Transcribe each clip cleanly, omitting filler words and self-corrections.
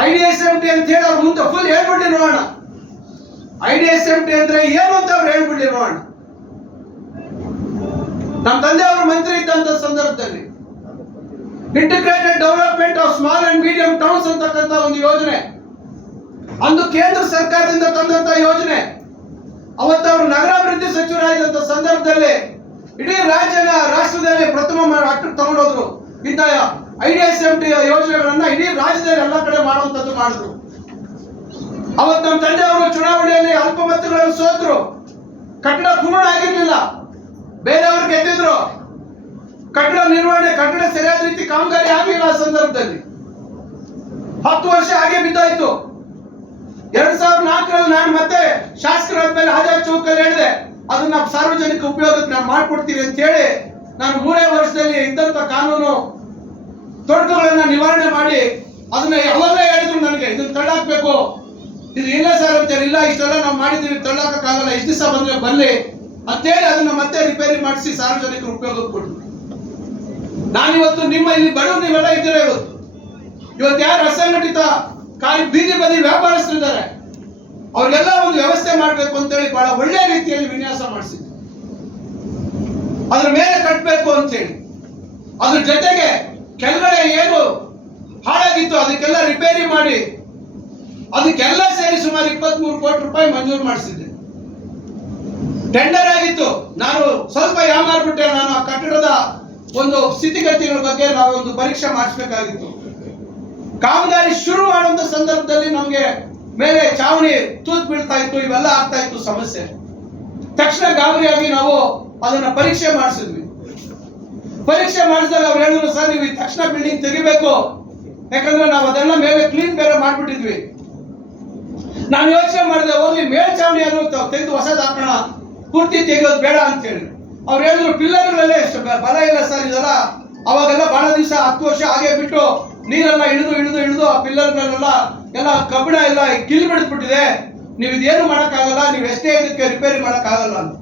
IDSMT ಅಂತ ಹೇಳಿ ಅವ್ರ ಮುಂದೆ ಫುಲ್ ಹೇಳ್ಬಿಡ್ಲಿ ನೋಡೋಣ. IDSMT ಅಂದ್ರೆ ಏನು ಅಂತ ಅವ್ರು ಹೇಳ್ಬಿಡ್ಲಿ ನೋಡೋಣ. ನಮ್ಮ ತಂದೆ ಅವರು ಮಂತ್ರಿ ಇದ್ದಂತ ಸಂದರ್ಭದಲ್ಲಿ integrated development of small and medium towns ಅಂತಕ್ಕಂಥ ಒಂದು ಯೋಜನೆ, ಅಂದು ಕೇಂದ್ರ ಸರ್ಕಾರದಿಂದ ತಂದಂತ ಯೋಜನೆ. ಅವತ್ತು ಅವರು ನಗರಾಭಿವೃದ್ಧಿ ಸಚಿವರಾಗಿದ್ದಂತ ಸಂದರ್ಭದಲ್ಲಿ ಇಡೀ ರಾಷ್ಟ್ರದಲ್ಲಿ ಪ್ರಥಮ ಮಟ್ಟಕ್ಕೆ ತಗೊಂಡೋದ್ರು. ಇಂಥ IDSMT ಯೋಜನೆಗಳನ್ನ ಇಡೀ ರಾಜ್ಯದಲ್ಲಿ ಎಲ್ಲ ಕಡೆ ಮಾಡುವಂತದ್ದು ಮಾಡಿದ್ರು. ಅವತ್ತು ನಮ್ಮ ತಂದೆ ಅವರು ಚುನಾವಣೆಯಲ್ಲಿ ಅಲ್ಪ ಮತಗಳಲ್ಲಿ ಸೋತರು. ಕಟ್ಟಡ ಪೂರ್ಣ ಆಗಿರ್ಲಿಲ್ಲ, ಬೇರೆಯವರು ಗೆದ್ದಿದ್ರು. ಕಟ್ಟಡ ನಿರ್ವಹಣೆ, ಕಟ್ಟಡ ಸರಿಯಾದ ರೀತಿ ಕಾಮಗಾರಿ ಆಗಲಿಲ್ಲ. ಆ ಸಂದರ್ಭದಲ್ಲಿ 10 ವರ್ಷ ಹಾಗೆ ಬಿದ್ದಾಯ್ತು. 2004ರಲ್ಲಿ ನಾನು ಮತ್ತೆ ಶಾಸಕರ ಮೇಲೆ ಆಜಾದ್ ಚೌಕಲ್ಲಿ ಹೇಳಿದೆ, ಅದನ್ನ ಸಾರ್ವಜನಿಕ ಉಪಯೋಗಕ್ಕೆ ನಾನು ಮಾಡ್ಕೊಡ್ತೀನಿ ಅಂತ ಹೇಳಿ ನಾನು 3 ವರ್ಷದಲ್ಲಿ ಇದ್ದಂತ ಕಾನೂನು ತೊಡಕುಗಳನ್ನ ನಿವಾರಣೆ ಮಾಡಿ ಅದನ್ನ ಅವೆಲ್ಲ ಹೇಳಿದ್ರು ನನಗೆ, ಇದನ್ನ ತಳ್ಳಾಕ್ಬೇಕು, ಇದು ಇಲ್ಲ ಸರ್ ಅಂತ ಹೇಳಿ. ಇಲ್ಲ, ಇಷ್ಟೆಲ್ಲ ನಾವು ಮಾಡಿದೀವಿ, ತಳ್ಳಾಕಕ್ಕಾಗಲ್ಲ, ಎಷ್ಟು ದಿವಸ ಬಂದ್ರೆ ಬರಲಿ ಅಂತೇಳಿ ಅದನ್ನ ಮತ್ತೆ ರಿಪೇರಿ ಮಾಡಿಸಿ ಸಾರ್ವಜನಿಕರ ಉಪಯೋಗಕ್ಕೆ ಕೊಟ್ಟರು. ನಾನಿವತ್ತು ನಿಮ್ಮ ಇಲ್ಲಿ ಬಡವರು ನೀವೆಲ್ಲ ಇದ್ದೀರಾ. ಇವತ್ತು ಯಾರು ಅಸಂಘಟಿತ ಬೀದಿ ಬದಿ ವ್ಯಾಪಾರಸ್ಥರಿದ್ದಾರೆ ಅವ್ರಿಗೆಲ್ಲ ಒಂದು ವ್ಯವಸ್ಥೆ ಮಾಡಬೇಕು ಅಂತೇಳಿ ಬಹಳ ಒಳ್ಳೆ ರೀತಿಯಲ್ಲಿ ವಿನ್ಯಾಸ ಮಾಡಿಸಿದ್ವಿ. ಅದ್ರ ಮೇಲೆ ಕಟ್ಟಬೇಕು ಅಂತೇಳಿ, ಅದ್ರ ಜೊತೆಗೆ ಕೆಳಗಡೆ ಏನು ಹಾಳಾಗಿತ್ತು ಅದಕ್ಕೆಲ್ಲ ರಿಪೇರಿ ಮಾಡಿ ಅದಕ್ಕೆಲ್ಲ ಸೇರಿ ಸುಮಾರು 23 ಕೋಟಿ ರೂಪಾಯಿ ಮಂಜೂರು ಮಾಡಿಸಿದ್ದೆ. ಟೆಂಡರ್ ಆಗಿತ್ತು. ನಾನು ಸ್ವಲ್ಪ ಯಾಮಾರ್ಬಿಟ್ಟೆ. ನಾನು ಆ ಕಟ್ಟಡದ ಒಂದು ಸ್ಥಿತಿಗತಿಗಳ ಬಗ್ಗೆ ನಾವು ಒಂದು ಪರೀಕ್ಷೆ ಮಾಡಿಸಬೇಕಾಗಿತ್ತು. ಕಾಮಗಾರಿ ಶುರು ಮಾಡುವಂತ ಸಂದರ್ಭದಲ್ಲಿ ನಮ್ಗೆ ಮೇಲೆ ಚಾವಣಿ ತೂತ್ ಬೀಳ್ತಾ ಇತ್ತು, ಇವೆಲ್ಲ ಆಗ್ತಾ ಇತ್ತು ಸಮಸ್ಯೆ. ತಕ್ಷಣ ಗಾಬರಿಯಾಗಿ ನಾವು ಅದನ್ನ ಪರೀಕ್ಷೆ ಮಾಡಿಸಿದ್ವಿ. ಪರೀಕ್ಷೆ ಮಾಡಿಸಿದಾಗ ಅವ್ರು ಹೇಳಿದ್ರು, ಸರ್ ನೀವು ಈ ತಕ್ಷಣ ಬಿಲ್ಡಿಂಗ್ ತೆಗಿಬೇಕು, ಯಾಕಂದ್ರೆ ನಾವು ಅದೆಲ್ಲ ಮೇಲೆ ಕ್ಲೀನ್ ಬೇರೆ ಮಾಡ್ಬಿಟ್ಟಿದ್ವಿ. ನಾನು ಯೋಚನೆ ಮಾಡಿದೆ, ಹೋಗ್ಲಿ ಮೇಲ್ಚಾವಣಿ ಆದ್ರೂ ತೆಗೆದು ಹೊಸದು ಹಾಕೋಣ, ಪೂರ್ತಿ ತೆಗೆಯೋದು ಬೇಡ ಅಂತ ಹೇಳಿ. ಅವ್ರು ಹೇಳಿದ್ರು ಪಿಲ್ಲರ್ಗಳಲ್ಲೇ ಬಲ ಇಲ್ಲ ಸರ್, ಇದೆಲ್ಲ ಅವಾಗೆಲ್ಲ ಬಹಳ ದಿವಸ 10 ವರ್ಷ ಹಾಗೆ ಬಿಟ್ಟು ನೀರೆಲ್ಲ ಇಳಿದು ಆ ಪಿಲ್ಲರ್ಗಳೆಲ್ಲ ಎಲ್ಲ ಕಬ್ಬಿಣ ಎಲ್ಲ ಕಿಲ್ ಬಿಡಿಸ್ಬಿಟ್ಟಿದೆ, ನೀವು ಇದೇನು ಮಾಡಕ್ಕಾಗಲ್ಲ, ನೀವು ಎಷ್ಟೇ ಇದಕ್ಕೆ ರಿಪೇರಿ ಮಾಡಕ್ಕಾಗಲ್ಲ ಅಂತ.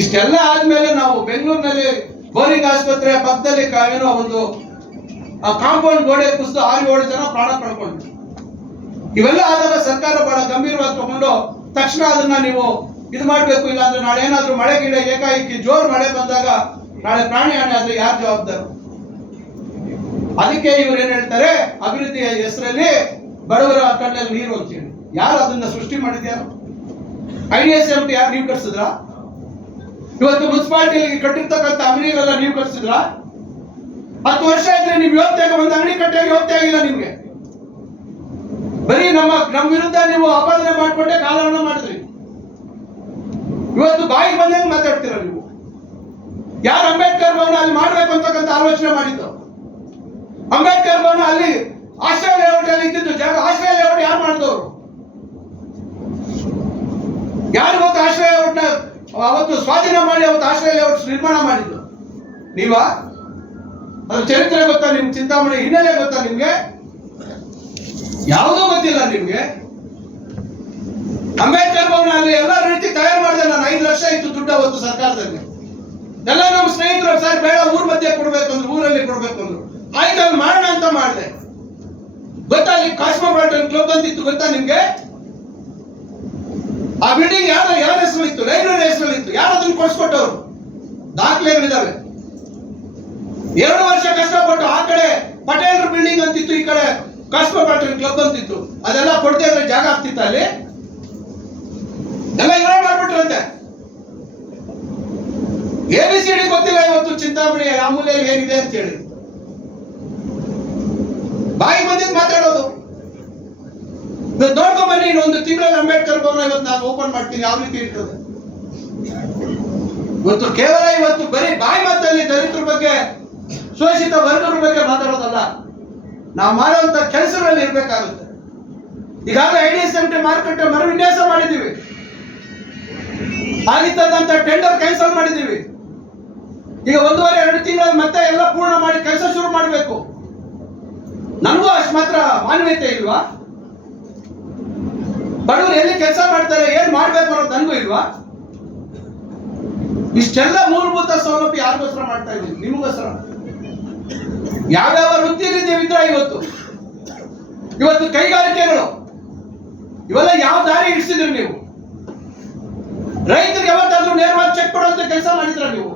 ಇಷ್ಟೆಲ್ಲ ಆದ್ಮೇಲೆ ನಾವು ಬೆಂಗಳೂರಿನಲ್ಲಿ ಬೋರಿಂಗ್ ಆಸ್ಪತ್ರೆ ಪಕ್ಕದಲ್ಲಿ ಏನೋ ಒಂದು ಕಾಂಪೌಂಡ್ ಗೋಡೆ ಕುಸಿದು 6-7 ಜನ ಪ್ರಾಣ ಕಳ್ಕೊಂಡ್ರು. ಇವೆಲ್ಲ ಆದಾಗ ಸರ್ಕಾರ ಬಹಳ ಗಂಭೀರವಾಗಿ ತಗೊಂಡು ತಕ್ಷಣ ಅದನ್ನ ನೀವು ಇದು ಮಾಡಬೇಕು, ಇಲ್ಲಾಂದ್ರೆ ನಾಳೆ ಏನಾದ್ರೂ ಮಳೆ ಗಿಡ ಏಕಾಏಕಿ ಜೋರು ಮಳೆ ಬಂದಾಗ ನಾಳೆ ಪ್ರಾಣಿ ಹಾನಿ ಆದ್ರೆ ಯಾರು ಜವಾಬ್ದಾರ? ಅದಕ್ಕೆ ಇವ್ರು ಏನ್ ಹೇಳ್ತಾರೆ, ಅಭಿವೃದ್ಧಿಯ ಹೆಸರಲ್ಲಿ ಬಡವರ ಕಣ್ಣಲ್ಲಿ ನೀರು ಅಂತ ಹೇಳಿ. ಯಾರು ಅದನ್ನ ಸೃಷ್ಟಿ ಮಾಡಿದ್ಯಾರು? IDSMT ಯಾರು ನೀವು ಕಟ್ಸಿದ್ರ? ಇವತ್ತು ಮುನ್ಸಿಪಾಲಿಟಿಯಲ್ಲಿ ಕಟ್ಟಿರ್ತಕ್ಕಂಥ ಅಂಗಡಿಗಳೆಲ್ಲ ನೀವು ಕಟ್ಸಿದ್ರ? 10 ವರ್ಷ ಇದ್ರೆ ನೀವು ಯೋಗ್ಯತೆಗೆ ಒಂದು ಅಂಗಡಿ ಕಟ್ಟಾಗಿ ಯೋಗ್ಯತೆ ಆಗಿಲ್ಲ ನಿಮ್ಗೆ. ಬರೀ ನಮ್ಮ ವಿರುದ್ಧ ನೀವು ಅಪಾದನೆ ಮಾಡ್ಕೊಂಡೆ ಕಾಲಹರಣ ಮಾಡಿದ್ರಿ. ಇವತ್ತು ಬಾಯಿಗೆ ಬಂದಂಗೆ ಮಾತಾಡ್ತೀರ ನೀವು. ಯಾರು ಅಂಬೇಡ್ಕರ್ ಭವನ ಅಲ್ಲಿ ಮಾಡ್ಬೇಕು ಅಂತಕ್ಕಂಥ ಆಲೋಚನೆ ಮಾಡಿದ್ದು? ಅಂಬೇಡ್ಕರ್ ಭವನ ಅಲ್ಲಿ ಆಶ್ರಯ ಲೇಔಟ್ ಅಲ್ಲಿ ಇದ್ದಿದ್ದು ಜಾಗ. ಆಶ್ರಯ ಲೇಔಟ್ ಯಾರು ಮಾಡಿದವರು? ಯಾರು ಅವತ್ತು ಆಶ್ರಯ ಲೇಔಟ್ ಅವತ್ತು ಸ್ವಾಧೀನ ಮಾಡಿ ಅವತ್ತು ಆಶ್ರಯ ಲೇಔಟ್ ನಿರ್ಮಾಣ ಮಾಡಿದ್ದು ನೀವಾ? ಅದ್ರ ಚರಿತ್ರೆ ಗೊತ್ತಾ ನಿಮ್ಗೆ? ಚಿಂತಾಮಣಿ ಹಿನ್ನೆಲೆ ಗೊತ್ತಾ ನಿಮ್ಗೆ? ಯಾವುದೂ ಗೊತ್ತಿಲ್ಲ ನಿಮ್ಗೆ. ಅಂಬೇಡ್ಕರ್ ಭವನ ಅಲ್ಲಿ ಎಲ್ಲ ರೀತಿ ತಯಾರು ಮಾಡಿದೆ ನಾನು. 5 ಲಕ್ಷ ಇತ್ತು ದುಡ್ಡು ಅವತ್ತು ಸರ್ಕಾರದಲ್ಲಿ. ಎಲ್ಲ ನಮ್ಮ ಸ್ನೇಹಿತರು ಸರ್ ಬೇಡ ಊರ್ ಮಧ್ಯೆ ಕೊಡ್ಬೇಕು ಅಂದ್ರು, ಊರಲ್ಲಿ ಕೊಡ್ಬೇಕು ಅಂದ್ರು. ಆಯ್ತು ಅಲ್ಲಿ ಮಾಡೋಣ ಅಂತ ಮಾಡಿದೆ. ಗೊತ್ತಾ ಅಲ್ಲಿ ಕಾಸ್ಮೋಪಾಲಿಟನ್ ಕ್ಲಬ್ ಅಂತಿತ್ತು, ಗೊತ್ತಾ ನಿಮ್ಗೆ? ಆ ಬಿಲ್ಡಿಂಗ್ ಯಾರ ಹೆಸರು ಇತ್ತು? ಲೈಬ್ರರಿ ಹೆಸರು ಇತ್ತು. ಯಾರು ಅದನ್ನ ಕೊಡ್ಸ್ಕೊಟ್ಟವ್ರು? ದಾಖಲೆಗಳಿದಾವೆ. 2 ವರ್ಷ ಕಷ್ಟಪಟ್ಟು ಆ ಕಡೆ ಪಟೇಲ್ರ ಬಿಲ್ಡಿಂಗ್ ಅಂತಿತ್ತು, ಈ ಕಡೆ ಕಾಸ್ಮೋಪಾಲಿಟನ್ ಕ್ಲಬ್ ಅಂತಿತ್ತು. ಅದೆಲ್ಲ ಕೊಡದೆ ಇದ್ರೆ ಜಾಗ ಆಗ್ತಿತ್ತ ಅಲ್ಲಿ? ಎಲ್ಲ ಇವರೇ ಮಾಡ್ಬಿಟ್ರಂತೆ. ABCD ಗೊತ್ತಿಲ್ಲ ಇವತ್ತು ಚಿಂತಾಮಣಿ ಅಮೂಲ್ಯಲ್ಲಿ ಏನಿದೆ ಅಂತ ಹೇಳಿ. ಬಾಯಿ ಬಂದಿದ್ದು ಮಾತಾಡೋದು. ನೋಡ್ಕೊಂಡ್ ಬನ್ನಿ, ಇನ್ನೊಂದು ತಿಂಗಳಲ್ಲಿ ಅಂಬೇಡ್ಕರ್ ಭವನ ಇವತ್ತು ನಾನು ಓಪನ್ ಮಾಡ್ತೀನಿ, ಯಾವ ರೀತಿ ಇರ್ತದೆ ಇವತ್ತು. ಕೇವಲ ಇವತ್ತು ಬರೀ ಬಾಯಿ ಮಾತಲ್ಲಿ ದಲಿತರ ಬಗ್ಗೆ, ಶೋಷಿತ ವರ್ಗಗಳ ಬಗ್ಗೆ ಮಾತಾಡೋದಲ್ಲ, ನಾವು ಮಾಡುವಂತ ಕೆಲಸಗಳಲ್ಲಿ ಇರ್ಬೇಕಾಗುತ್ತೆ. ಈಗಾಗಲೇ IDSMT ಮಾರುಕಟ್ಟೆ ಮರುವಿನ್ಯಾಸ ಮಾಡಿದೀವಿ. ಆಗಿದ್ದಂತ ಟೆಂಡರ್ ಕ್ಯಾನ್ಸಲ್ ಮಾಡಿದೀವಿ. ಈಗ 1.5-2 ತಿಂಗಳಲ್ಲಿ ಮತ್ತೆ ಎಲ್ಲ ಪೂರ್ಣ ಮಾಡಿ ಕೆಲಸ ಶುರು ಮಾಡಬೇಕು. ನನಗೂ ಅಷ್ಟು ಮಾತ್ರ ಮಾನವೀಯತೆ ಇಲ್ವಾ? ಬಡವರು ಎಲ್ಲಿ ಕೆಲಸ ಮಾಡ್ತಾರೆ, ಏನ್ ಮಾಡ್ಬೇಕು ಅನ್ನೋದು ನನಗೂ ಇಲ್ವಾ? ಇಷ್ಟೆಲ್ಲ ಮೂಲಭೂತ ಸೌಲಭ್ಯ ಯಾರಿಗೋಸ್ಕರ ಮಾಡ್ತಾ ಇದ್ದೀವಿ? ನಿಮಗೋಸ್ಕರ. ಯಾವ್ಯಾವ ವೃತ್ತಿಯಲ್ಲಿ ಇದ್ದೀವಿ ಇವತ್ತು ಇವತ್ತು ಕೈಗಾರಿಕೆಗಳು ಇವೆಲ್ಲ ಯಾವ ದಾರಿ ಇಡಿಸಿದ್ರಿ ನೀವು? ರೈತರಿಗೆ ಯಾವತ್ತಾದ್ರೂ ನೇರವಾಗಿ ಚೆಕ್ ಕೊಡುವಂತ ಕೆಲಸ ಮಾಡಿದ್ರ ನೀವು?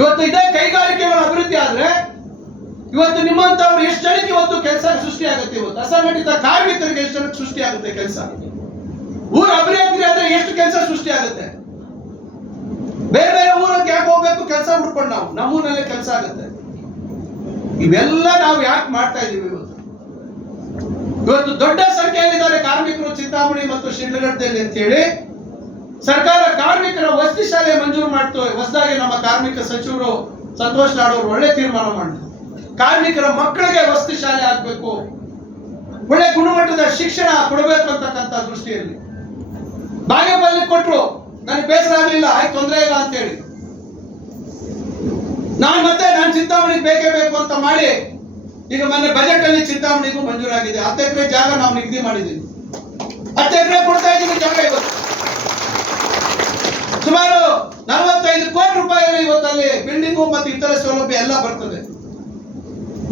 ಇವತ್ತು ಇದೇ ಕೈಗಾರಿಕೆಗಳ ಅಭಿವೃದ್ಧಿ ಆದ್ರೆ ಇವತ್ತು ನಿಮ್ಮಂತವ್ರು ಎಷ್ಟು ಜನಕ್ಕೆ ಇವತ್ತು ಕೆಲಸ ಸೃಷ್ಟಿ ಆಗುತ್ತೆ? ಇವತ್ತು ಅಸಂಘಟಿತ ಕಾರ್ಮಿಕರಿಗೆ ಎಷ್ಟು ಜನಕ್ಕೆ ಸೃಷ್ಟಿ ಆಗುತ್ತೆ ಕೆಲಸ? ಊರ ಅಭಿವೃದ್ಧಿ ಆದ್ರೆ ಎಷ್ಟು ಕೆಲಸ ಸೃಷ್ಟಿ ಆಗುತ್ತೆ? ಬೇರೆ ಬೇರೆ ಊರಿಗೆ ಯಾಕೆ ಹೋಗ್ಬೇಕು ಕೆಲಸ ಹುಡ್ಕೊಂಡು? ನಾವು ನಮ್ಮೂರಲ್ಲೇ ಕೆಲಸ ಆಗುತ್ತೆ. ಇವೆಲ್ಲ ನಾವು ಯಾಕೆ ಮಾಡ್ತಾ ಇದೀವಿ? ಇವತ್ತು ದೊಡ್ಡ ಸಂಖ್ಯೆಯಲ್ಲಿದ್ದಾರೆ ಕಾರ್ಮಿಕರು ಚಿಂತಾಮಣಿ ಮತ್ತು ಶಿಡ್ಲಘಟ್ಟದಲ್ಲಿ ಅಂತ ಹೇಳಿ ಸರ್ಕಾರ ಕಾರ್ಮಿಕರ ವಸತಿ ಶಾಲೆ ಮಂಜೂರು ಮಾಡ್ತು. ಹೊಸದಾಗಿ ನಮ್ಮ ಕಾರ್ಮಿಕ ಸಚಿವರು ಸಂತೋಷ್ ಲಾಡ್ ಅವರು ಒಳ್ಳೆ ತೀರ್ಮಾನ ಮಾಡಿದ್ರು. ಕಾರ್ಮಿಕರ ಮಕ್ಕಳಿಗೆ ವಸತಿ ಶಾಲೆ ಆಗ್ಬೇಕು, ಒಳ್ಳೆ ಗುಣಮಟ್ಟದ ಶಿಕ್ಷಣ ಕೊಡಬೇಕು ಅಂತಕ್ಕಂಥ ದೃಷ್ಟಿಯಲ್ಲಿ ಬಾಗೇಪಲ್ಲಿ ಕೊಟ್ರು. ನನಗೆ ಬೇಸರ ಆಗಲಿಲ್ಲ, ಆಯ್ತು ತೊಂದರೆ ಇಲ್ಲ ಅಂತ ಹೇಳಿ ನಾನು ಚಿಂತಾಮಣಿಗೆ ಬೇಕೇ ಬೇಕು ಅಂತ ಮಾಡಿ ಈಗ ಮೊನ್ನೆ ಬಜೆಟ್ ಅಲ್ಲಿ ಚಿಂತಾಮಣಿಗೂ ಮಂಜೂರಾಗಿದೆ. 10 ಎಕರೆ ಜಾಗ ನಾವು ನಿಗದಿ ಮಾಡಿದ್ದೀವಿ. 10 ಎಕರೆ ಕೊಡ್ತಾ ಇದ್ದೀವಿ ಜಾಗ. ಇವತ್ತು ಸುಮಾರು 45 ಕೋಟಿ ರೂಪಾಯಿ ಇವತ್ತಲ್ಲಿ ಬಿಲ್ಡಿಂಗು ಮತ್ತು ಇತರ ಸೌಲಭ್ಯ ಎಲ್ಲ ಬರ್ತದೆ.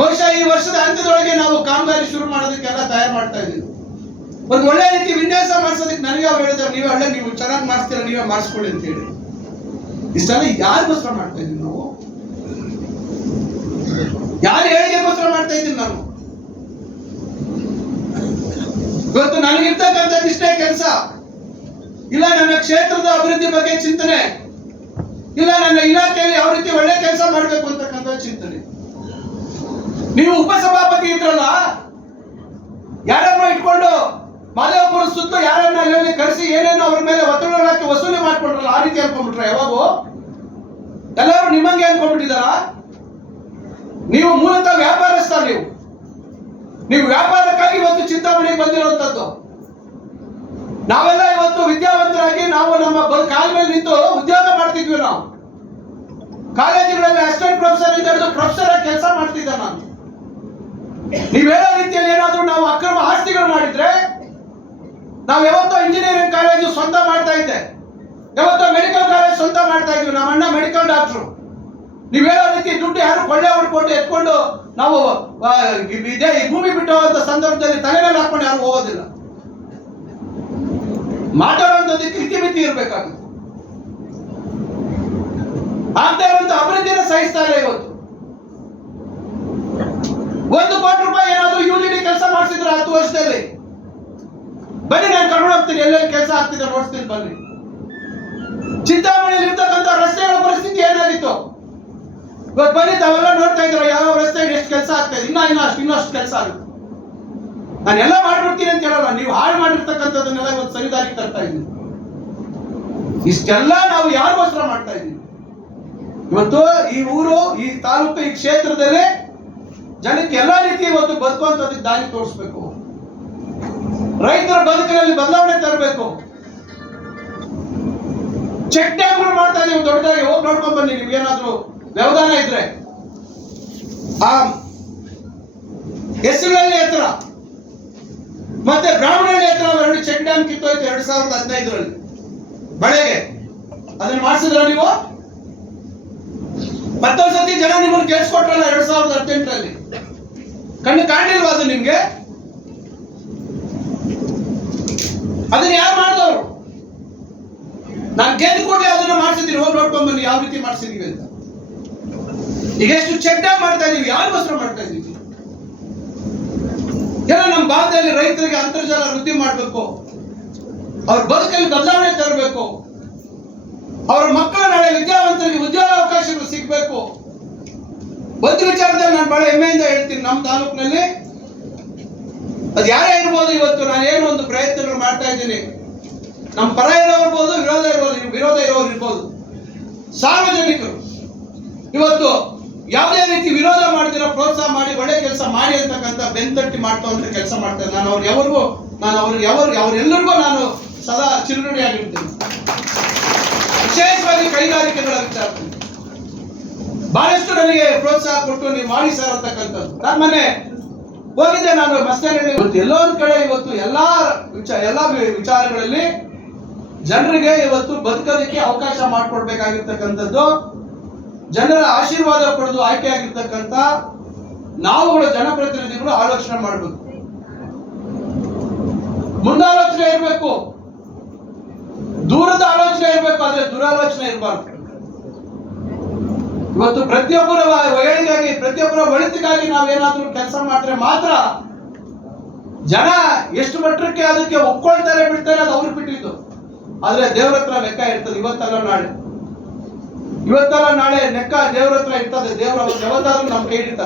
ಬಹುಶಃ ಈ ವರ್ಷದ ಅಂತ್ಯದೊಳಗೆ ನಾವು ಕಾಮಗಾರಿ ಶುರು ಮಾಡೋದಕ್ಕೆಲ್ಲ ತಯಾರು ಮಾಡ್ತಾ ಇದ್ದೀವಿ. ಒಂದು ಒಳ್ಳೆ ರೀತಿ ವಿನ್ಯಾಸ ಮಾಡಿಸೋದಕ್ಕೆ ನನಗೆ ಅವ್ರು ಹೇಳಿದ್ರು, ನೀವು ಚೆನ್ನಾಗಿ ಮಾಡಿಸ್ತೀರ, ನೀವೇ ಮಾಡಿಸ್ಕೊಳ್ಳಿ ಅಂತ ಹೇಳಿ. ಇಷ್ಟೆಲ್ಲ ಯಾರಿಗೋಸ್ಕರ ಮಾಡ್ತಾ ಇದ್ದೀವಿ ನಾವು? ಯಾರು ಹೇಳಿಕೆಗೋಸ್ಕರ ಮಾಡ್ತಾ ಇದ್ದೀನಿ ನಾನು? ಇವತ್ತು ನನಗಿರ್ತಕ್ಕಂಥದ್ದು ಇಷ್ಟೇ ಕೆಲಸ ಇಲ್ಲ. ನನ್ನ ಕ್ಷೇತ್ರದ ಅಭಿವೃದ್ಧಿ ಬಗ್ಗೆ ಚಿಂತನೆ ಇಲ್ಲ. ನನ್ನ ಇಲಾಖೆಯಲ್ಲಿ ಯಾವ ರೀತಿ ಒಳ್ಳೆ ಕೆಲಸ ಮಾಡಬೇಕು ಅಂತಕ್ಕಂಥ ಚಿಂತನೆ. ನೀವು ಉಪಸಭಾಪತಿ ಇದ್ರಲ್ಲ, ಯಾರನ್ನ ಇಟ್ಕೊಂಡು ಮಾದೇವಪುರ ಸುತ್ತ ಯಾರನ್ನ ಅಲ್ಲಿ ಕರೆಸಿ ಏನೇನು ಅವ್ರ ಮೇಲೆ ಒತ್ತಡ ಹಾಕಿ ವಸೂಲಿ ಮಾಡ್ಕೊಂಡ್ರಲ್ಲ, ಆ ರೀತಿ ಅನ್ಕೊಂಡ್ಬಿಟ್ರ? ಯಾವಾಗೂ ಎಲ್ಲರೂ ನಿಮ್ಮಂಗೆ ಅನ್ಕೊಂಡ್ಬಿಟ್ಟಿದಾರ? ನೀವು ಮೂಲತಃ ವ್ಯಾಪಾರಸ್ಥ. ನೀವು ವ್ಯಾಪಾರಕ್ಕಾಗಿ ಇವತ್ತು ಚಿಂತಾಮಣಿಗೆ ಬಂದಿರುವಂತದ್ದು. ನಾವೆಲ್ಲ ಇವತ್ತು ವಿದ್ಯಾವಂತರಾಗಿ ನಾವು ನಮ್ಮ ಕಾಲ ಮೇಲೆ ನಿಂತು ಉದ್ಯೋಗ ಮಾಡ್ತಿದ್ವಿ. ನಾವು ಕಾಲೇಜುಗಳಲ್ಲಿ ಅಸಿಸ್ಟೆಂಟ್ ಪ್ರೊಫೆಸರ್ ಇಂದ ಹಿಡಿದು ಪ್ರೊಫೆಸರ್ ಆಗಿ ಕೆಲಸ ಮಾಡ್ತಿದ್ದ ನಾನು. ನೀವು ಹೇಳೋ ರೀತಿಯಲ್ಲಿ ಏನಾದ್ರೂ ನಾವು ಅಕ್ರಮ ಆಸ್ತಿಗಳು ಮಾಡಿದ್ರೆ, ನಾವು ಯಾವತ್ತೋ ಇಂಜಿನಿಯರಿಂಗ್ ಕಾಲೇಜು ಸ್ವಂತ ಮಾಡ್ತಾ ಇದ್ದೆ, ಯಾವತ್ತೋ ಮೆಡಿಕಲ್ ಕಾಲೇಜ್ ಸ್ವಂತ ಮಾಡ್ತಾ ಇದ್ವಿ. ನಮ್ಮ ಅಣ್ಣ ಮೆಡಿಕಲ್ ಡಾಕ್ಟ್ರು. ನೀವು ಹೇಳೋ ರೀತಿ ದುಡ್ಡು ಯಾರು ಕೊಳ್ಳೆ ಹೊಡ್ಕೊಂಡು ಎತ್ಕೊಂಡು ನಾವು ಇದೇ ಈ ಭೂಮಿ ಬಿಟ್ಟು ಹೋಗುವಂತ ಸಂದರ್ಭದಲ್ಲಿ ತಲೆ ಮೇಲೆ ಹಾಕೊಂಡು ಯಾರು ಹೋಗೋದಿಲ್ಲ. ಮಾತಾಡುವಂಥದ್ದಕ್ಕೆ ಇತಿಮಿತಿ ಇರಬೇಕಾಗುತ್ತೆ. ಆಗ್ತಾ ಇರುವಂತ ಅಭಿವೃದ್ಧಿನ ಸಹಿಸ್ತಾ ಇಲ್ಲ. ಇವತ್ತು 1 ಕೋಟಿ ರೂಪಾಯಿ ಏನಾದ್ರು ಯುಜಿಡಿ ಕೆಲಸ ಮಾಡಿಸಿದ್ರು 10 ವರ್ಷದಲ್ಲಿ. ಬನ್ನಿ, ನಾನು ಕರ್ಕೊಂಡು ಹೋಗ್ತೀನಿ, ಎಲ್ಲೆಲ್ಲಿ ಕೆಲಸ ಆಗ್ತಿದೆ ನೋಡ್ತೀನಿ ಬನ್ನಿ. ಚಿಂತಾಮಣಿಯಲ್ಲಿ ಇರ್ತಕ್ಕಂಥ ರಸ್ತೆಗಳ ಪರಿಸ್ಥಿತಿ ಏನಾಗಿತ್ತು ಇವತ್ತು ಬನ್ನಿ, ತಾವೆಲ್ಲ ನೋಡ್ತಾ ಇದ್ರು ಯಾವ ರಸ್ತೆ ಎಷ್ಟು ಕೆಲಸ ಆಗ್ತಾ ಇದೆ. ಇನ್ನಷ್ಟು ಕೆಲಸ ಆಗುತ್ತೆ. ನಾನು ಎಲ್ಲ ಮಾಡ್ಬಿಡ್ತೀನಿ ಅಂತ ಹೇಳಲ್ಲ, ನೀವು ಹಾಳು ಮಾಡಿರ್ತಕ್ಕಂಥದ್ದನ್ನೆಲ್ಲ ಇವತ್ತು ಸರಿದಾರಿಗೆ ತರ್ತಾ ಇದ್ದೀನಿ. ಇಷ್ಟೆಲ್ಲ ನಾವು ಯಾರಿಗೋಸ್ಕರ ಮಾಡ್ತಾ ಇದ್ದೀವಿ? ಇವತ್ತು ಈ ಊರು, ಈ ತಾಲೂಕು, ಈ ಕ್ಷೇತ್ರದಲ್ಲಿ ಜನಕ್ಕೆ ಎಲ್ಲಾ ರೀತಿ ಇವತ್ತು ಬದುಕುವಂತದ್ದು ದಾರಿ ತೋರಿಸ್ಬೇಕು. ರೈತರ ಬದುಕಿನಲ್ಲಿ ಬದಲಾವಣೆ ತರಬೇಕು. ಚೆಕ್ ಡ್ಯಾಮ್ಗಳು ಮಾಡ್ತಾ ಇದೀವಿ ದೊಡ್ಡದಾಗಿ. ಹೋಗಿ ನೋಡ್ಕೊಂಡ್ ಬನ್ನಿ, ನಿಮ್ಗೆ ಏನಾದ್ರು ವ್ಯವಧಾನ ಇದ್ರೆ. ಆ ಹೆಸರಲ್ಲಿ ಎತ್ತರ ಮತ್ತೆ ಬ್ರಾಹ್ಮಣಹಳ್ಳಿ ಎತ್ತರ 2 ಚೆಕ್ ಡ್ಯಾಮ್ ಕಿತ್ತೋಯ್ತು 2015ರಲ್ಲಿ ಬೆಳೆಗೆ. ಅದನ್ನ ಮಾಡಿಸಿದ್ರ ನೀವು? ಮತ್ತೊಂದು ಸತಿ ಜನ ನಿಮ್ಮನ್ನು ಕೇಳಿಸ್ಕೊಟ್ರಲ್ಲ 2018ರಲ್ಲಿ. ಕಣ್ಣು ಕಾಣಿಲ್ವಾ ಅದು ನಿಮ್ಗೆ? ಅದನ್ನ ಯಾರು ಮಾಡಿದವರು? ನಾನು ಗೆದ್ದು ಕೂಡಲೇ ಅದನ್ನ ಮಾಡಿಸಿದ್ದೀನಿ. ಹೋಗಿ ನೋಡ್ಕೊಂಡ್ ಬನ್ನಿ ಯಾವ ರೀತಿ ಮಾಡಿಸಿದೀವಿ ಅಂತ. ಈಗ ಎಷ್ಟು ಚೆಕ್ ಡ್ಯಾಮ್ ಮಾಡ್ತಾ ಇದೀವಿ, ಯಾರಿಗೋಸ್ಕರ ಮಾಡ್ತಾ ಇದೀವಿ? ಏನೋ ನಮ್ಮ ಭಾಗದಲ್ಲಿ ರೈತರಿಗೆ ಅಂತರ್ಜಲ ವೃದ್ಧಿ ಮಾಡಬೇಕು, ಅವ್ರ ಬದುಕಲ್ಲಿ ಬದಲಾವಣೆ ತರಬೇಕು, ಅವರ ಮಕ್ಕಳ ನಾಳೆ ವಿದ್ಯಾವಂತರಿಗೆ ಉದ್ಯೋಗ ಅವಕಾಶಗಳು ಸಿಗಬೇಕು. ಒಂದು ವಿಚಾರದಲ್ಲಿ ನಾನು ಬಹಳ ಹೆಮ್ಮೆಯಿಂದ ಹೇಳ್ತೀನಿ, ನಮ್ಮ ತಾಲೂಕಿನಲ್ಲಿ ಅದು ಯಾರೇ ಇರ್ಬೋದು, ಇವತ್ತು ನಾನು ಏನು ಒಂದು ಪ್ರಯತ್ನಗಳು ಮಾಡ್ತಾ ಇದ್ದೀನಿ. ನಮ್ಮ ಪರ ಇರೋರ್ಬೋದು, ವಿರೋಧ ಇರೋರು ಇರ್ಬೋದು. ಸಾರ್ವಜನಿಕರು ಇವತ್ತು ಯಾವುದೇ ರೀತಿ ವಿರೋಧ ಮಾಡಿದಿರೋ ಪ್ರೋತ್ಸಾಹ ಮಾಡಿ ಒಳ್ಳೆ ಕೆಲಸ ಮಾಡಿ ಅಂತಕ್ಕಂಥ ಬೆಂತಟ್ಟಿ ಮಾಡ್ತಾ ಕೆಲಸ ಮಾಡ್ತಾರೆ. ನಾನು ಅವರೆಲ್ಲರಿಗೂ ನಾನು ಸದಾ ಚಿರುನುಡಿಯಾಗಿರ್ತೀನಿ. ವಿಶೇಷವಾಗಿ ಕೈಗಾರಿಕೆಗಳ ವಿಚಾರದಲ್ಲಿ ಬಹಳಷ್ಟು ನನಗೆ ಪ್ರೋತ್ಸಾಹ ಕೊಟ್ಟು ನೀವು ಮಾಡಿ ಸರ್ ಅಂತಕ್ಕಂಥದ್ದು. ನಾನು ಮೊನ್ನೆ ಹೋಗಿದ್ದೆ, ನಾನು ಮಸ್ತಾನಹಳ್ಳಿ. ಎಲ್ಲೋ ಒಂದ್ ಕಡೆ ಇವತ್ತು ಎಲ್ಲಾ ವಿಚಾರಗಳಲ್ಲಿ ಜನರಿಗೆ ಇವತ್ತು ಬದುಕೋದಕ್ಕೆ ಅವಕಾಶ ಮಾಡಿಕೊಡ್ಬೇಕಾಗಿರ್ತಕ್ಕಂಥದ್ದು, ಜನರ ಆಶೀರ್ವಾದ ಪಡೆದು ಆಯ್ಕೆ ಆಗಿರ್ತಕ್ಕಂಥ ನಾವುಗಳು ಜನಪ್ರತಿನಿಧಿಗಳು ಆಲೋಚನೆ ಮಾಡಬೇಕು. ಮುಂದಾಲೋಚನೆ ಇರಬೇಕು, ದೂರದ ಆಲೋಚನೆ ಇರಬೇಕು, ಆದ್ರೆ ದುರಾಲೋಚನೆ ಇರಬಾರ್ದು. ಇವತ್ತು ಪ್ರತಿಯೊಬ್ಬರ ಏಳಿಗಾಗಿ, ಪ್ರತಿಯೊಬ್ಬರ ಒಳಿತಿಗಾಗಿ ನಾವೇನಾದ್ರೂ ಕೆಲಸ ಮಾಡಿದ್ರೆ ಮಾತ್ರ ಜನ ಎಷ್ಟು ಮಟ್ಟಕ್ಕೆ ಅದಕ್ಕೆ ಒಪ್ಕೊಳ್ತಾರೆ ಬಿಡ್ತಾರೆ ಅದು ಅವ್ರಿಗೆ ಬಿಟ್ಟಿದ್ದು. ಆದ್ರೆ ದೇವ್ರ ಹತ್ರ ಲೆಕ್ಕ ಇರ್ತದೆ. ಇವತ್ತಲ್ಲ ನಾಳೆ ಲೆಕ್ಕ ದೇವ್ರ ಹತ್ರ ಇರ್ತದೆ. ದೇವ್ರ ಯಾವತ್ತಾದ್ರೂ ನಮ್ಮ ಕೈ ಹಿಡಿತಾರೆ.